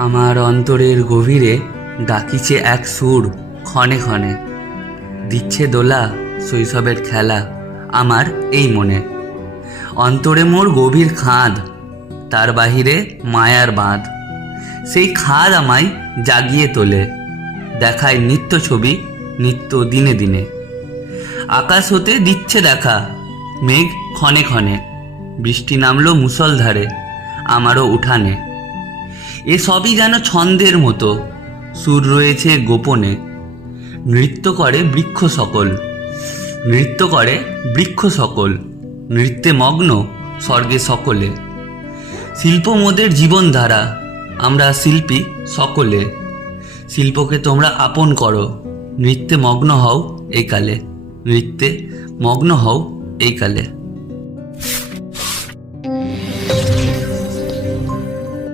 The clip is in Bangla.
আমার অন্তরের গভীরে ডাকিছে এক সুর ক্ষণে ক্ষণে, দিচ্ছে দোলা শৈশবের খেলা আমার এই মনে। অন্তরে মোর গভীর খাদ, তার বাহিরে মায়ার বাঁধ। সেই খাদ আমায় জাগিয়ে তোলে, দেখায় নিত্য ছবি নিত্য দিনে দিনে। আকাশ হতে দিচ্ছে দেখা মেঘ ক্ষণে ক্ষণে, বৃষ্টি নামলো মুষলধারে আমারও উঠানে। এসবই যেন ছন্দের মতো, সুর রয়েছে গোপনে। নৃত্য করে বৃক্ষ সকল, নৃত্য করে বৃক্ষ সকল, নৃত্যে মগ্ন স্বর্গে সকলে। শিল্প মোদের জীবনধারা, আমরা শিল্পী সকলে। শিল্পকে তোমরা আপন করো, নৃত্যে মগ্ন হও এই কালে, নৃত্যে মগ্ন হও এই কালে।